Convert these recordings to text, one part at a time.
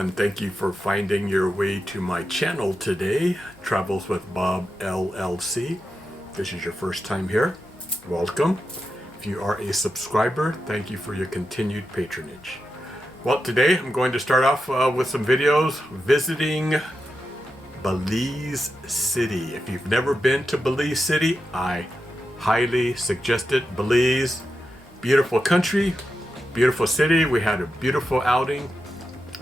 and thank you for finding your way to my channel today, Travels with Bob LLC. If this is your first time here, welcome. If you are a subscriber, thank you for your continued patronage. Well, today I'm going to start off with some videos visiting Belize City. If you've never been to Belize City, I highly suggest it. Belize, beautiful country, beautiful city. We had a beautiful outing.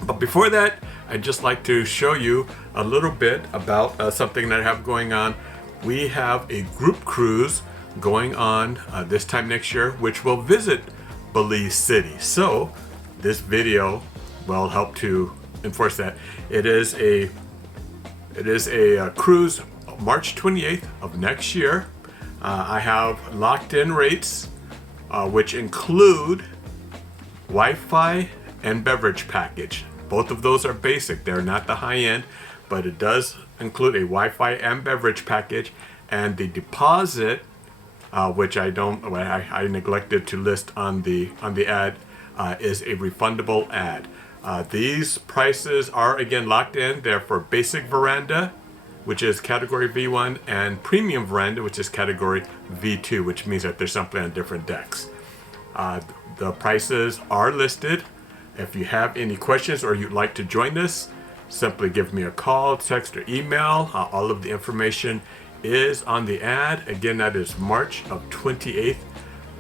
But before that, I'd just like to show you a little bit about something that I have going on. We have a group cruise going on this time next year, which will visit Belize City. So this video will help to enforce that. It is a cruise March 28th of next year. I have locked in rates, which include Wi-Fi and beverage package. Both of those are basic. They're not the high end, but it does include a Wi-Fi and beverage package. And the deposit, which I neglected to list on the ad, is a refundable ad. These prices are again locked in. They're for basic veranda, which is category V1, and premium veranda, which is category V2, which means that they're simply on different decks. The prices are listed. If you have any questions or you'd like to join us, simply give me a call, text, or email. All of the information is on the ad. Again, that is March of 28th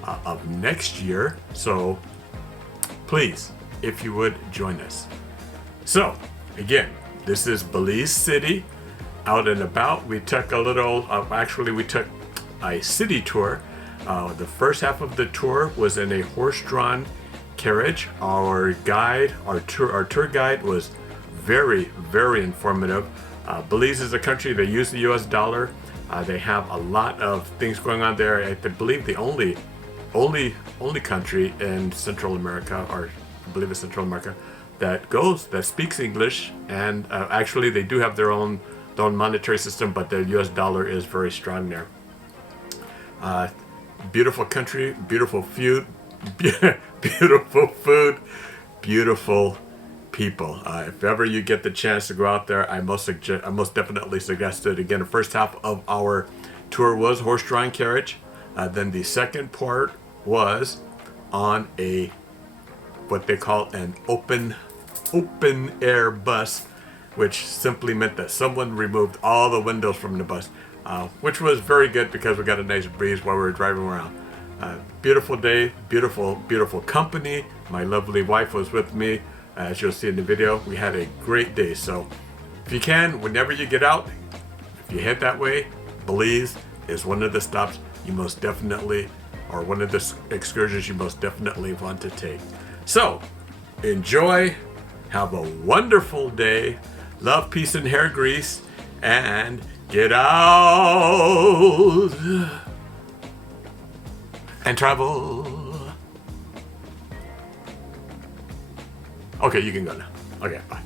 of next year. So please, if you would, join us. So again, this is Belize City. Out and about, we took a little, we took a city tour. The first half of the tour was in a horse-drawn carriage. Our tour guide was very, very informative. Belize is a country, they use the US dollar. They have a lot of things going on there. I believe the only country in Central America, or I believe it's Central America, that speaks English. And actually they do have their own monetary system, but the US dollar is very strong there. Beautiful country, beautiful food, beautiful food, beautiful people. If ever you get the chance to go out there, I most definitely suggest it. Again, the first half of our tour was horse-drawn carriage. Then the second part was on what they call an open air bus, which simply meant that someone removed all the windows from the bus, which was very good because we got a nice breeze while we were driving around. Beautiful day, beautiful company. My lovely wife was with me. As you'll see in the video, we had a great day. So if you can, whenever you get out, if you head that way, Belize is one of the stops you most definitely, or one of the excursions you most definitely want to take. So enjoy, have a wonderful day, love, peace, and hair grease, and get out and travel. Okay, you can go now. Okay, bye.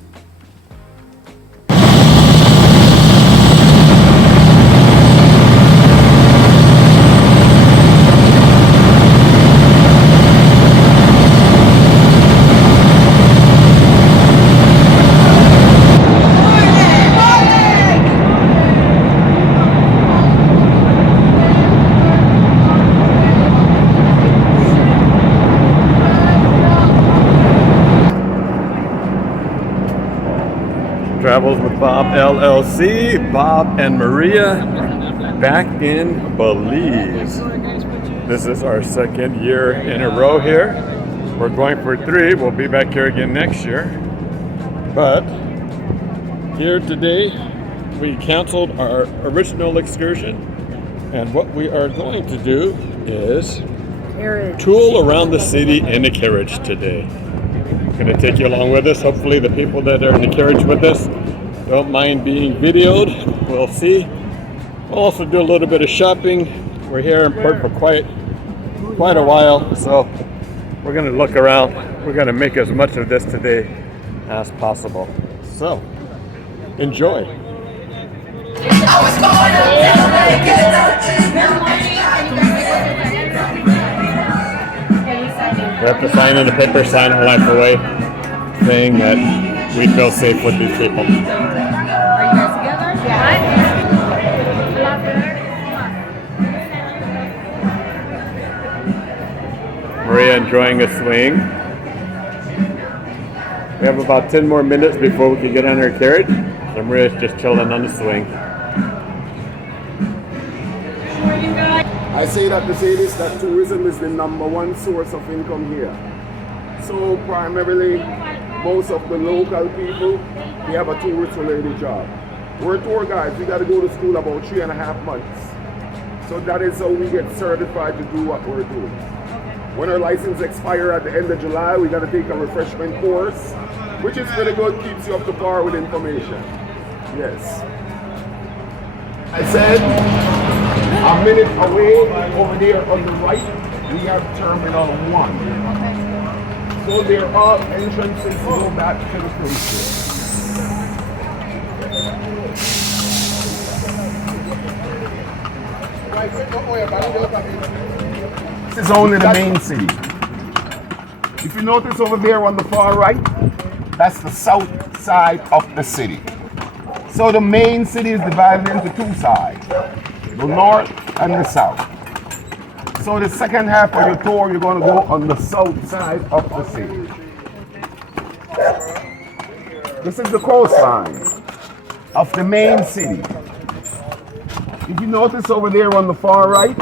Travels with Bob LLC, Bob and Maria, back in Belize. This is our second year in a row here. We're going for 3. We'll be back here again next year. But here today, we canceled our original excursion. And what we are going to do is tool around the city in a carriage today. Going to take you along with us. Hopefully the people that are in the carriage with us don't mind being videoed. We'll see. We'll also do a little bit of shopping. We're here in port for quite a while, so we're going to look around. We're going to make as much of this today as possible. So enjoy. We have to sign in the paper, sign our life away, saying that we feel safe with these people. Are you guys together? Yeah. Maria enjoying a swing. We have about 10 more minutes before we can get on her carriage. So Maria's just chilling on the swing. I say that to say this, that tourism is the #1 source of income here. So primarily, most of the local people, they have a tourist-related job. We're tour guides. We got to go to school about 3.5 months. So that is how we get certified to do what we're doing. When our license expires at the end of July, we got to take a refreshment course, which is pretty good, keeps you up to par with information. Yes. I said, a minute away, over there on the right, we have Terminal 1. So they're all entrances to go back to the cruise ship. This is only the main city. If you notice over there on the far right, that's the south side of the city. So the main city is divided into two sides, the north and the south. So the second half of your tour, you're going to go on the south side of the city. This is the coastline of the main city. If you notice over there on the far right,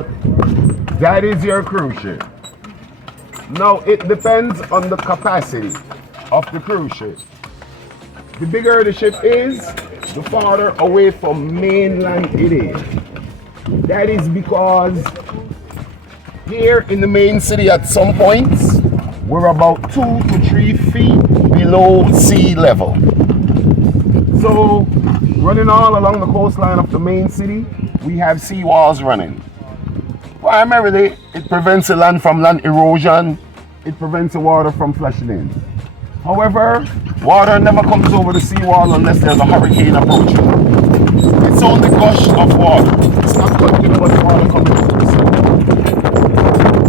that is your cruise ship. Now it depends on the capacity of the cruise ship. The bigger the ship is, the farther away from mainland it is. That is because here in the main city at some points, we're about 2 to 3 feet below sea level. So running all along the coastline of the main city, we have seawalls running. Primarily, it prevents the land from land erosion. It prevents the water from flushing in. However, water never comes over the seawall unless there's a hurricane approaching. It's only gush of water. It's not continuous water coming over the seawall.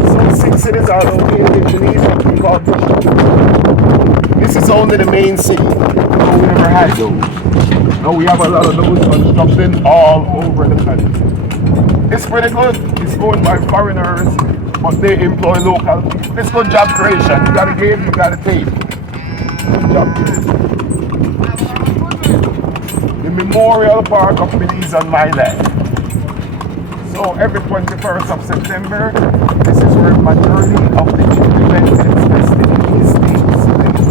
Some 6 cities are located in Belize that we call Grandeur. This is only the main city. No, we never had those. No, we have a lot of those constructed all over the country. It's pretty good. It's owned by foreigners, but they employ local people. It's good job creation. You gotta give, you gotta take. Good job creation. The Memorial Park of Belize on my left. So every 21st of September, this is where majority of the independence festivities takes place.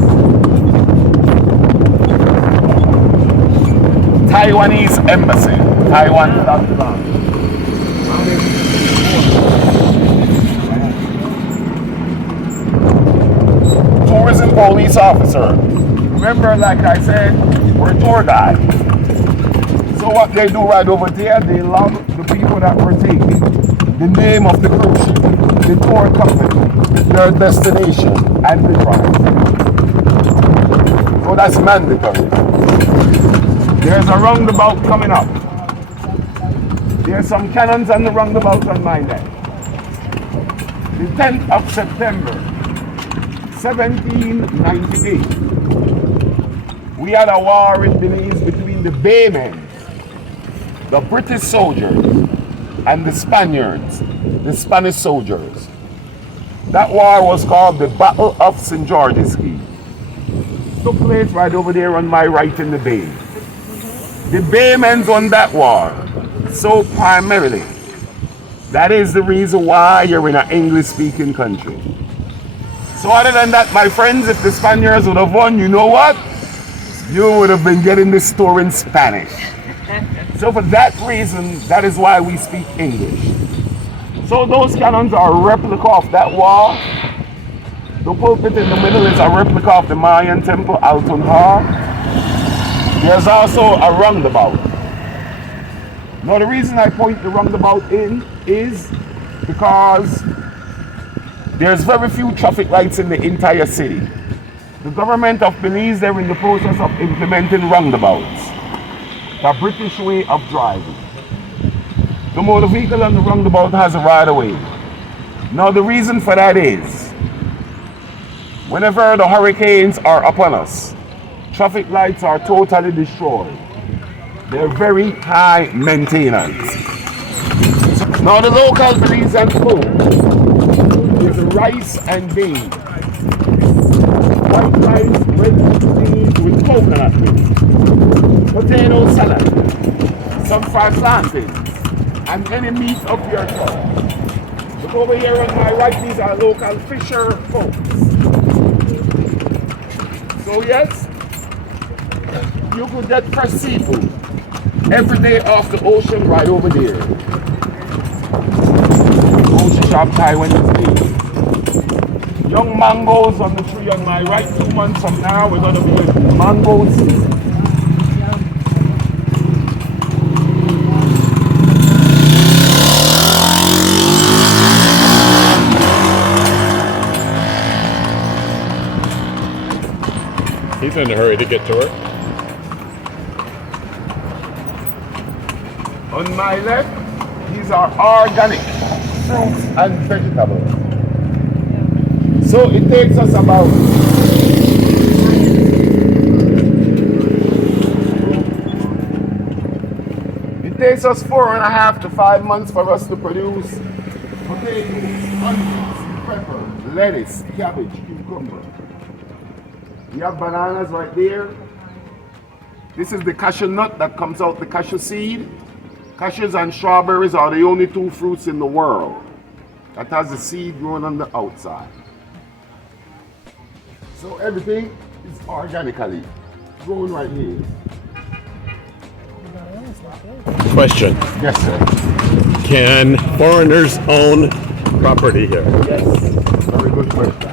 Taiwanese embassy, Taiwan.com. Tourism police officer. Remember, like I said, we're tour guide. So what they do right over there, they log the people that we're taking, the name of the cruise ship, the tour company, their destination, and the price. So that's mandatory. There's a roundabout coming up. There's some cannons on the roundabout on my left. The 10th of September, 1798, we had a war in Belize between the Baymen, the British soldiers, and the Spaniards, the Spanish soldiers. That war was called the Battle of St. George's Key. It took place right over there on my right in the bay. The Baymen's won that war. So primarily, that is the reason why you're in an English-speaking country. So other than that, my friends, if the Spaniards would have won, you know what? You would have been getting this tour in Spanish. So for that reason, that is why we speak English. So those cannons are a replica of that wall. The pulpit in the middle is a replica of the Mayan temple, Alton Hall. There's also a roundabout. Now the reason I point the roundabout in is because there's very few traffic lights in the entire city. The government of Belize, they're in the process of implementing roundabouts. The British way of driving. The motor vehicle on the roundabout has a right of way. Now the reason for that is, whenever the hurricanes are upon us, Traffic lights are totally destroyed. They're very high maintenance. Now the local Belizean food is rice and beans. White rice, red beans with coconut milk, potato salad, some fried plantains, and any meat of your choice. Look over here on my right, these are local fisher folks. So yes, you could get fresh seafood every day off the ocean right over there. Ocean shop Taiwan is big. Young mangoes on the tree on my right. 2 months from now, we're going to be in mango season. He's in a hurry to get to work. On my left, these are organic fruits and vegetables. So it takes us about it takes us 4.5 to 5 months for us to produce potatoes, onions, pepper, lettuce, cabbage, cucumber. We have bananas right there. This is the cashew nut that comes out the cashew seed. Cashews and strawberries are the only 2 fruits in the world that has the seed growing on the outside. So everything is organically grown right here. Question. Yes, sir. Can foreigners own property here? Yes. Very good question.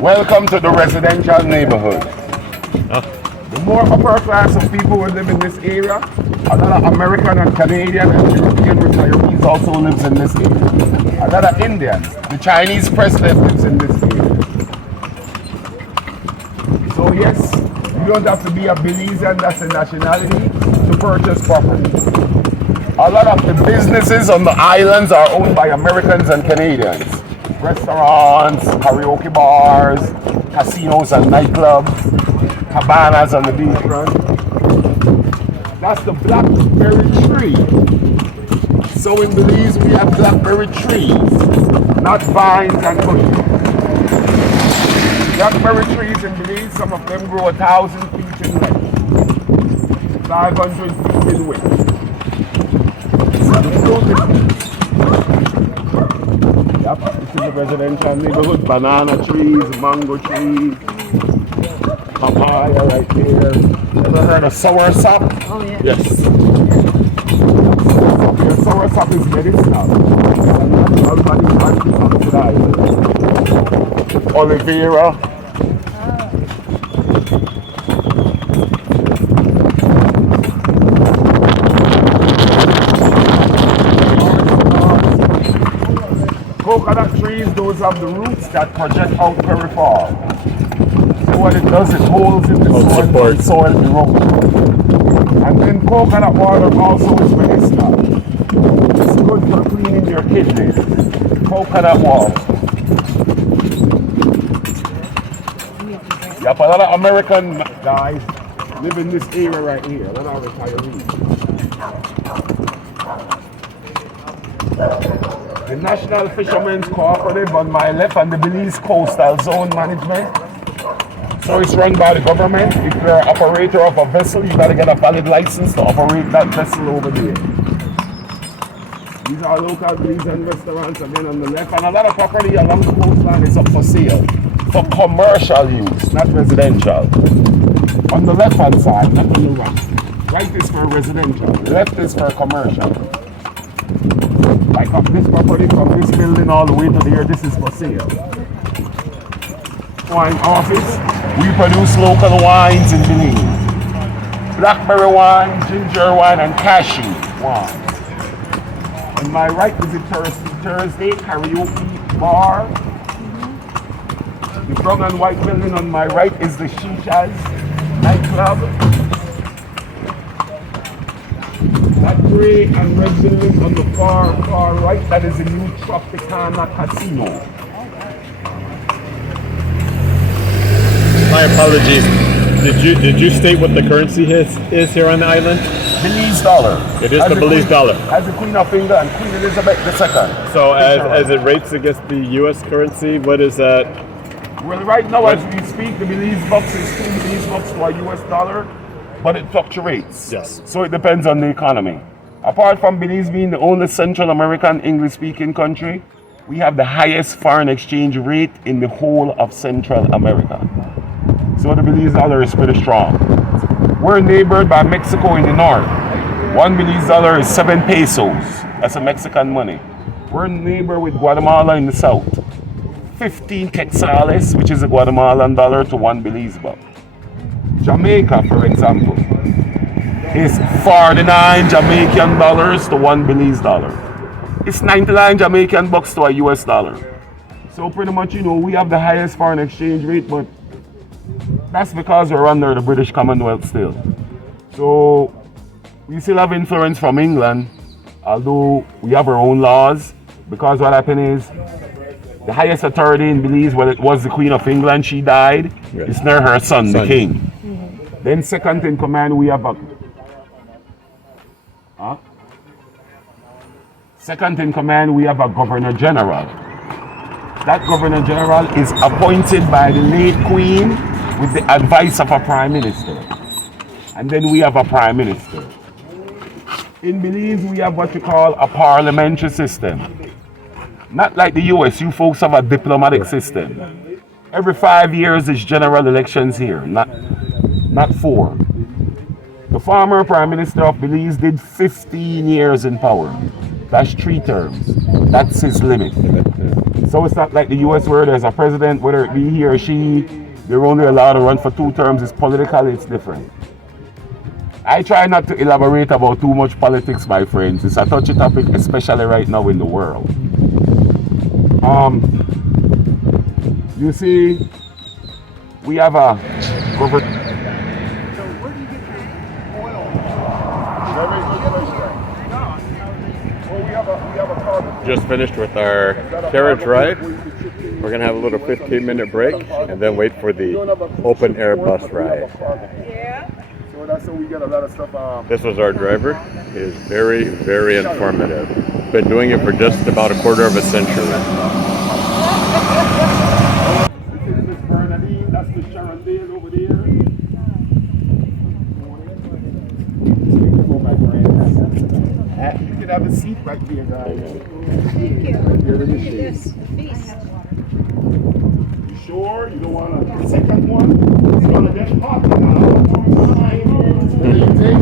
Welcome to the residential neighborhood. The more upper class of people who live in this area, a lot of American and Canadian and European retirees also lives in this area. A lot of Indians. The Chinese president lives in this area. So yes, you don't have to be a Belizean, that's a nationality, to purchase property. A lot of the businesses on the islands are owned by Americans and Canadians. Restaurants, karaoke bars, casinos and nightclubs, cabanas on the beachfront. That's the blackberry tree. So in Belize we have blackberry trees, not vines and bushes. Blackberry trees in Belize, some of them grow 1,000 feet in length, 500 feet in width. Yep, this is a residential neighborhood. Banana trees, mango trees, papaya right there. Ever heard of sour sop? Oh, yeah. Yes. Yeah, sour sop is medicinal. Olive vera. Coconut trees, those have the roots that project out very far. So what it does, it holds in the soil and soil erosion. And then coconut water also is medicinal. It's good for cleaning your kidneys. Coconut water. Yep, a lot of American guys live in this area right here. A lot of retirees. The National Fishermen's Cooperative on my left and the Belize Coastal Zone Management. So it's run by the government. If you're an operator of a vessel, you gotta get a valid license to operate that vessel over there. These are local Belizean restaurants again on the left, and a lot of property along the coastline is up for sale for commercial use, not residential. On the left hand side, not on the right. Right is for residential, left is for commercial. Like up this property from this building all the way to there, this is for sale. Wine office, we produce local wines in Belize. Blackberry wine, ginger wine, and cashew wine. On my right is the Thursday karaoke bar. The brown and white building on my right is the Shisha's nightclub. That gray and red building on the far right, that is the new Tropicana Casino. My apologies. Did you state what the currency is here on the island? Belize dollar. It is the Belize dollar. As the Queen of England, Queen Elizabeth II. So as it rates against the U.S. currency, what is that? Well, right now as we speak, the Belize bucks is 2 Belize bucks to a US dollar, but it fluctuates. Yes. So it depends on the economy. Apart from Belize being the only Central American English-speaking country, we have the highest foreign exchange rate in the whole of Central America. So the Belize dollar is pretty strong. We're neighbored by Mexico in the north. 1 Belize dollar is 7 pesos. That's a Mexican money. We're neighbor with Guatemala in the south. 15 quetzales, which is a Guatemalan dollar, to 1 Belize buck. Jamaica, for example, is 49 Jamaican dollars to 1 Belize dollar. It's 99 Jamaican bucks to a US dollar. So pretty much, we have the highest foreign exchange rate, but that's because we're under the British Commonwealth still. So we still have influence from England, although we have our own laws, because what happened is the highest authority in Belize, well, it was the Queen of England, she died. Right. It's now her son, the king. Mm-hmm. Then second in command, we have Second in command, we have a Governor General. That Governor General is appointed by the late Queen with the advice of a Prime Minister. And then we have a Prime Minister. In Belize, we have what you call a parliamentary system. Not like the US, you folks have a diplomatic system. Every 5 years is general elections here, not 4. The former Prime Minister of Belize did 15 years in power. That's 3 terms. That's his limit. So it's not like the US where there's a president, whether it be he or she, they're only allowed to run for 2 terms. It's politically, it's different. I try not to elaborate about too much politics, my friends. It's a touchy topic, especially right now in the world. You see, we have a government. So where do you get your oil? Very good question. Well, we have a car. Just finished with our carriage ride. We're gonna have a little 15-minute break and then wait for the open air bus ride. Yeah. So that's how we get a lot of stuff. This was our driver. He is very, very informative. Been doing it for just about a quarter of a century. This is Miss Bernadine, that's Miss Sharon Dale over there. Hello, my friends. You can have a seat right there, guys. Thank you. Right there in the Look at shade. this feast. You sure? You don't want a second one? It's gonna get hot now. What do you think?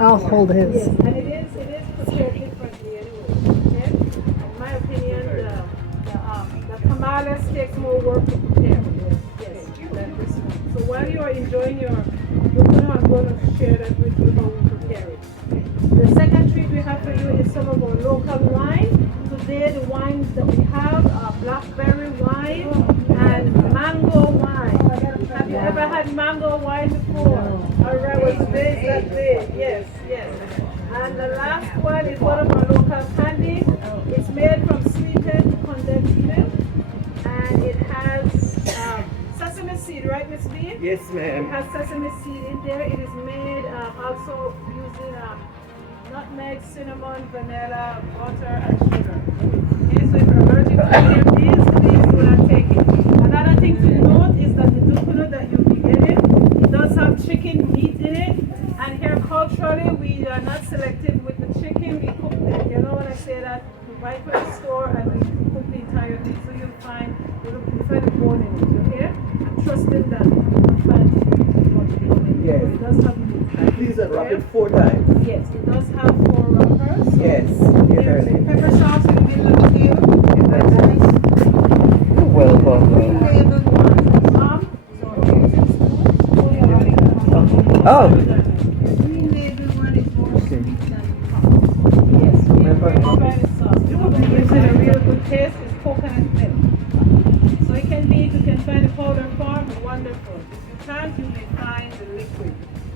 I'll hold his. And it is prepared differently anyway. Okay? In my opinion, the tamales takes more work to prepare. Yes, than this one. So while you are enjoying your lupino, I'm going to share that with you how we prepare it. The second treat we have for you is some of our local wine. Today the wines that we have are blackberry wine and mango wine. Have you ever had mango wine before? Alright, well today is that day. Yes, yes. And the last one is one of our local candies. It's made from sweetened condensed milk and it has Yes, It ma'am. has sesame seed in there. It is made also using nutmeg, cinnamon, vanilla, butter, and sugar. Okay, so if you're allergic to any of these, please do not take it. Another thing to note is that the dukkha that you'll be getting, it does have chicken meat in it. And here culturally, we are not selective with the chicken. We cook the, you know when I say that, we buy from the store and we cook the entire thing. So you'll find the bone in it, okay? And trust it that you'll find much bone in it. Yes. It does have meat. Please wrap it 4 times. Yes, it does have 4 wrappers. So Yes. there's pepper sauce in the middle of the table. You're welcome. Oh. Green label one is more sweet than Yes, everybody sauce. What gives it a real good taste is coconut milk. So it can be, if you can find the powder form, wonderful. If you can't, you may find the liquid.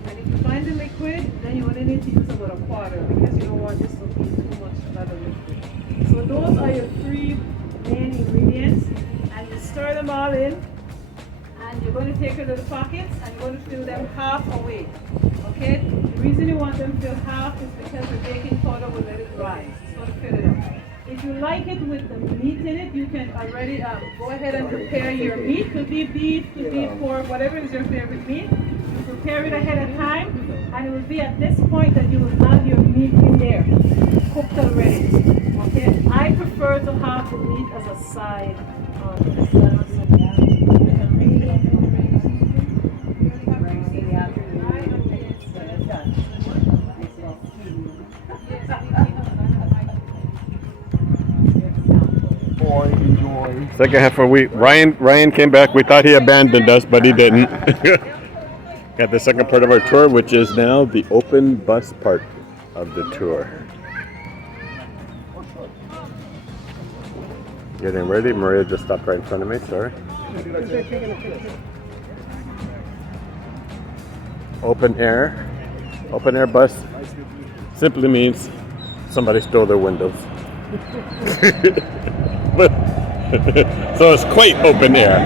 And if you find the liquid, then you only need to use about a quarter because you don't want this to be too much of a liquid. So those are your 3 main ingredients, and you stir them all in. And you're going to take your little pockets and you're going to fill them half away. Okay? The reason you want them filled half is because the baking powder will let it rise. It's going to fill it up. If you like it with the meat in it, you can already go ahead and prepare your meat. Could be beef, could be pork, whatever is your favorite meat. You prepare it ahead of time, and it will be at this point that you will have your meat in there, cooked already. Okay? I prefer to have the meat as a side on this. Second half of the week. Ryan came back. We thought he abandoned us, but he didn't. Got the second part of our tour, which is now the open bus part of the tour. Getting ready. Maria just stopped right in front of me. Sorry. Open air bus simply means somebody stole their windows. But so it's quite open air.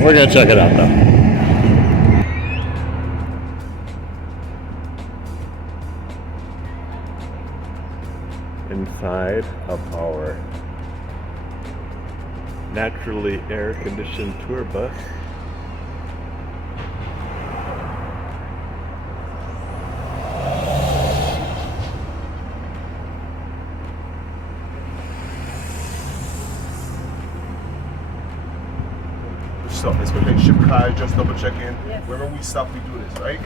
We're gonna check it out though. Inside of our naturally air-conditioned tour bus. Stuff. Let's go take ship card, just double check in. Wherever we stop, we do this, right?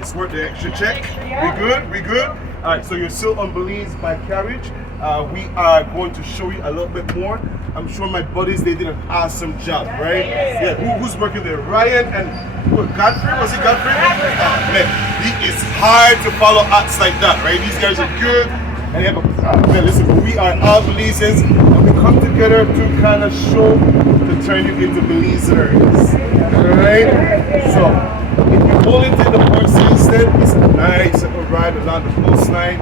It's worth the extra check. We good? We good? All right, so you're still on Belize by carriage. We are going to show you a little bit more. I'm sure my buddies, they did an awesome job, right? Yeah, who's working there? Ryan and Godfrey? Was he Godfrey? Man, he is hard to follow acts like that, right? These guys are good. And they have man, listen, we are all Belizeans, and we come together to kind of show, to turn you into Belizeers, right? So, if you only did the horse instead, it's a nice little ride along the coastline,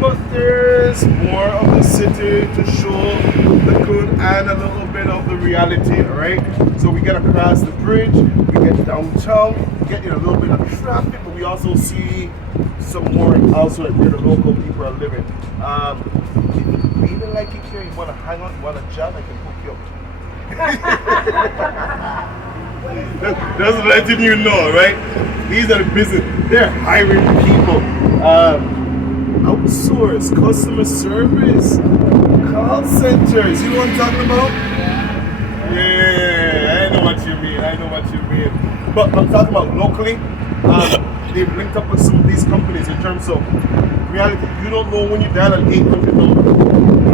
but there's more of the city to show the good and a little bit of the reality, right? So we get across the bridge, we get downtown, we get in a little bit of traffic, but we also see some more also where the local people are living. If you even like it here, you want to hang out, you want a job, I can hook you up. Just letting you know, right? These are the business. They're hiring people. Outsource, customer service, call centers. You know what I'm talking about? Yeah, I know what you mean. I know what you mean. But I'm talking about locally. They've linked up with some of these companies in terms of reality. You don't know when you dial an 800 number.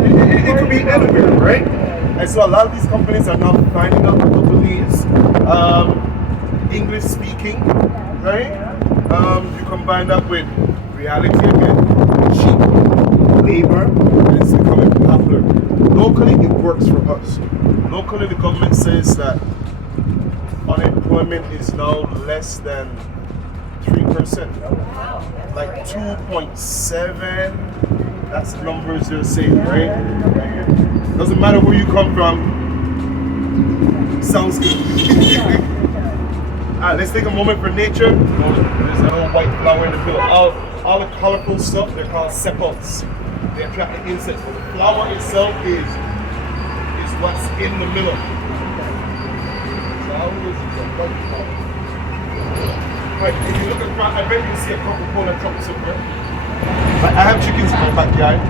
It could be anywhere, right? And so a lot of these companies are now finding out the Belize, English speaking, right? You combine that with reality again, cheap labor, and it's becoming popular. Locally, it works for us. Locally, the government says that unemployment is now less than 3%, like 2.7. That's the numbers they're saying, right? Doesn't matter where you come from. Sounds good. Alright, let's take a moment for nature. There's a little white flower in the middle. All the colorful stuff, they're called sepals. They attract the insects. But the flower itself is what's in the middle. So how is it? A white flower. Right, if you look across, I bet you see a Coca-Cola truck somewhere. But I have chickens in my backyard.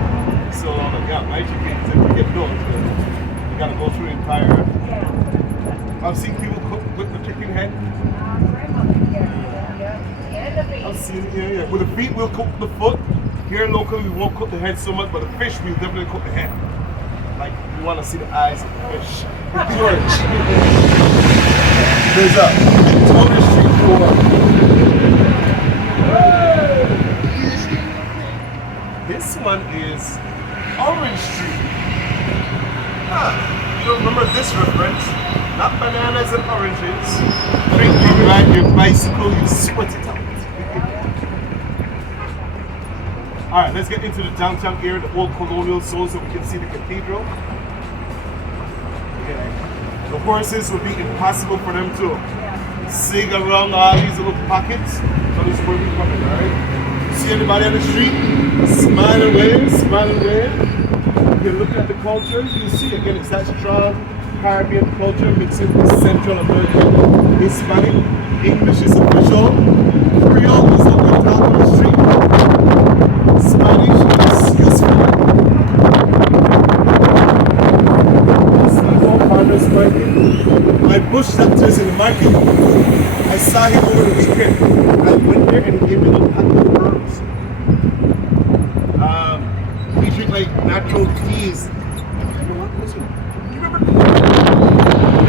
So yeah, my chickens, if you get those, you gotta go through the entire. I've seen people cook with the chicken head. I've seen it, yeah. With the feet, we'll cook the foot. Here locally, we won't cook the head so much, but the fish, we'll definitely cook the head. Like, you want to see the eyes of the fish. There's a tourist street for this one is Orange Street. You don't remember this reference? Not bananas and oranges. Drink, you ride your bicycle, you sweat it out. Alright, let's get into the downtown area, the old colonial zone, so we can see the cathedral. Yeah. The horses would be impossible for them to zig around all these little pockets. So this is where we're coming, alright? See anybody on the street? Smile and wave, smile and wave. You're looking at the culture, you see again, it's that strong Caribbean culture mixing with Central American, Hispanic, English is official, Creole is what we talk on the street, Spanish is useful. Farmers market. My bush doctors in the market, I saw him over the weekend. I went there and he gave me a little pack of herbs. He drink like natural teas.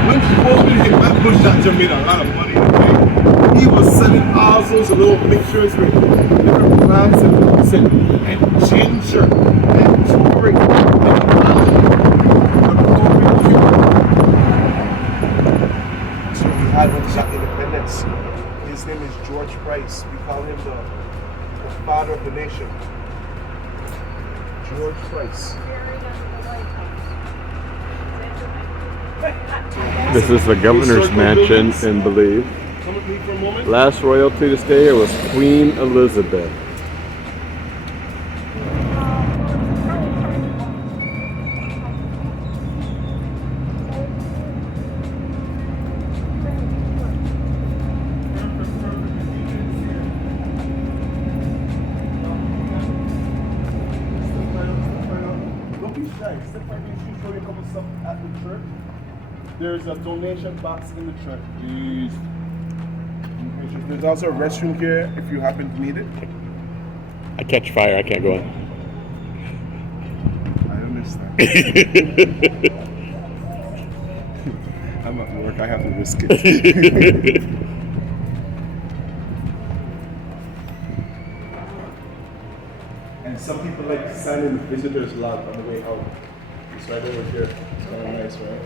When COVID hit, my bush doctor made a lot of money. Okay? He was selling all sorts of little mixtures with different plants and ginger and turmeric and so we had one shot independence. His name is George Price. We call him the father of the nation. George Price. This is the governor's mansion in Belize. Come with me for a moment. Last royalty to stay here was Queen Elizabeth. Don't be shy. Step right in. She'll show you a couple stuff at the church. There's a donation box in the church. There's also a restroom here if you happen to need it. I catch fire, I can't go in. I understand. I'm at work, I have to risk it. And some people like to sign in the visitor's log on the way out. It's right over here. It's kind of nice, right?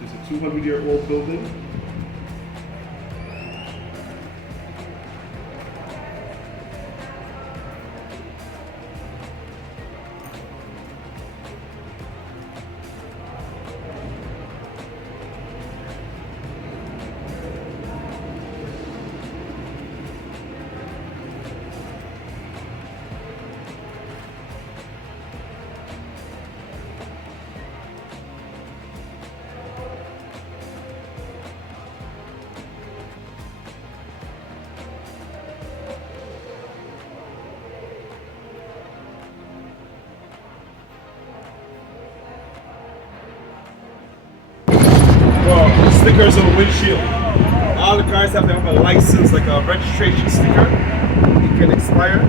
It's a 200-year-old building. Stickers on the windshield. All the cars have to have a license, like a registration sticker. It can expire.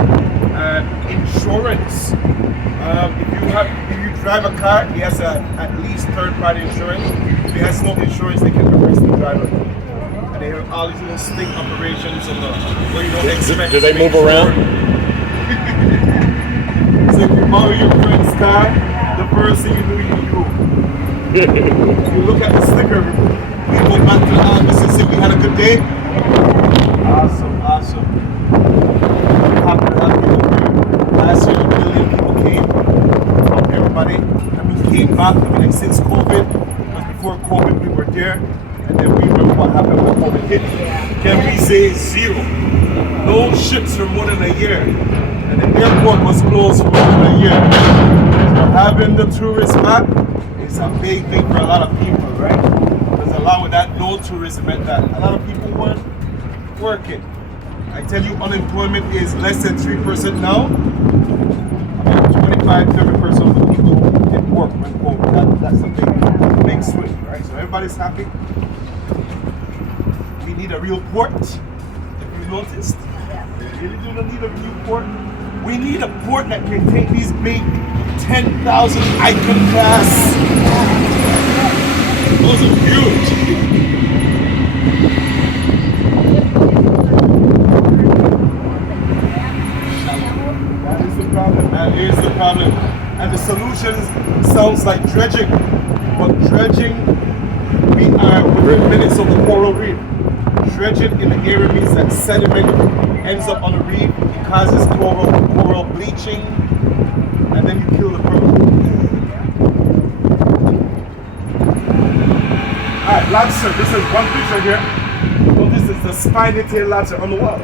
Insurance. If you drive a car, he has at least third-party insurance. If he has no insurance, they can arrest the driver. And they have all these little sting operations on the where you don't expect. Do they move around? So if you borrow your friend's car, the first thing you do. You look at the sticker, we go back to the office and say we had a good day. Awesome, awesome. Happy to have people here. Last year, 1 million people came. Everybody, came back. Since COVID, because before COVID we were there. And then we remember what happened when COVID hit. Can we say zero? No ships for more than a year. And the airport was closed for more than a year. So having the tourist map is a big thing for a lot of people, right? Because a lot with that no tourism meant that a lot of people weren't working. I tell you, unemployment is less than 3% now. About 25-30% of the people didn't work when COVID. That's a big swing, right? So everybody's happy. We need a real port. If you noticed, we really do not need a new port. We need a port that can take these big 10,000 icon class. Those are huge. That is the problem. And the solution sounds like dredging. But dredging, we are within minutes of the coral reef. Dredging in the area means that sediment ends up on the reef. It causes coral bleaching, and then you kill the pearl. Alright, lobster. This is one picture here. So this is the spiny tail lobster on the wall.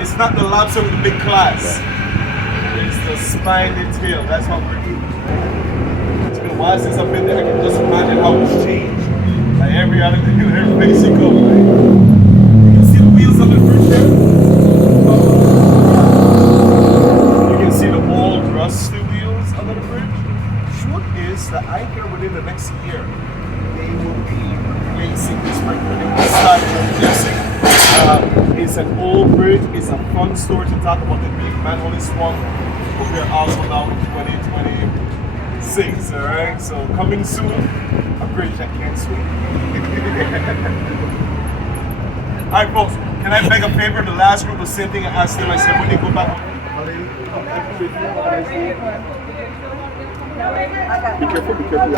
It's not the lobster with the big claws. It's the spiny tail. That's what we're eating. It's been a while since I've been there. I can just imagine how it's changed. Like every place you go, right? You can see the wheels on the bridge there. You can see the old rusty wheels under the bridge. Truth is that I hear within the next year they will be replacing this bridge. They will start replacing. It's an old bridge. It's a fun story to talk about. The big man only swung. But we're also now in 2026, all right? So coming soon, a bridge that can't swim. All right, folks, can I beg a favor? The last group, the same thing I asked them. I said, when they go back, be careful, y'all.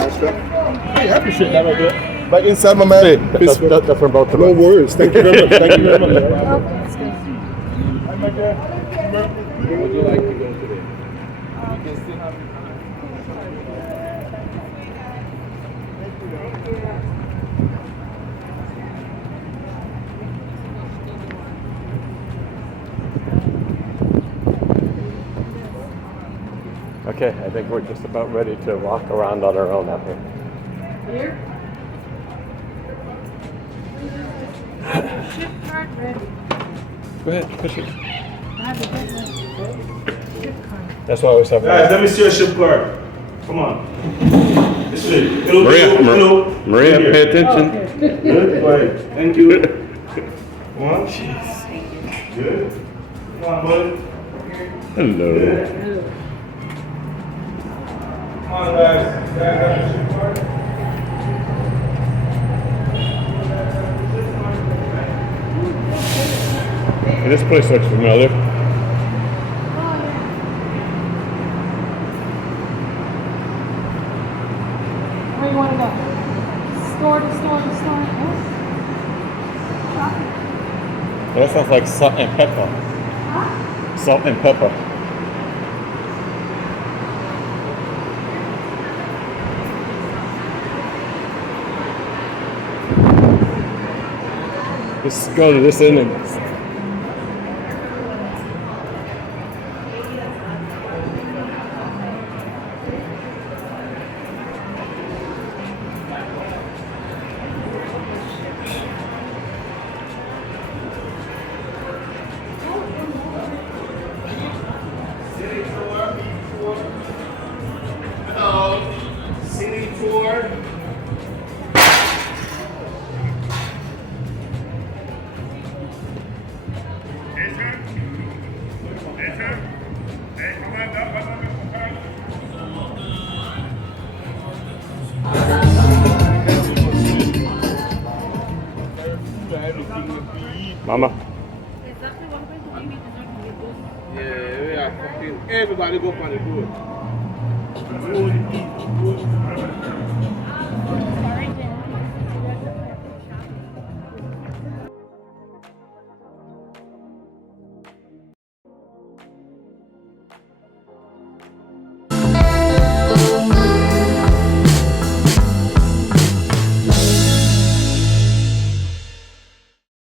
Hey, I appreciate that right there. Back inside my man. That's from both of No us. worries. Thank you very much. Thank you very much. Would you like to go today? Okay, I think we're just about ready to walk around on our own out here. Here? Ship card ready. Go ahead, push it. I have a ship card. That's why I was having. Guys, let me see your ship card. Come on. This is it. Hello, hello. Maria, pay attention. Good. Go ahead. Thank you. Come on. Jeez. Good. Come on, buddy. Hello. Good. Come on, guys. Guys, have your ship card. This place looks familiar. Where you want to go? Store to store to store. That sounds like salt and pepper. Salt and pepper. Let's go to this end and City tour. Mama. Yeah, we are fucking everybody go on the board.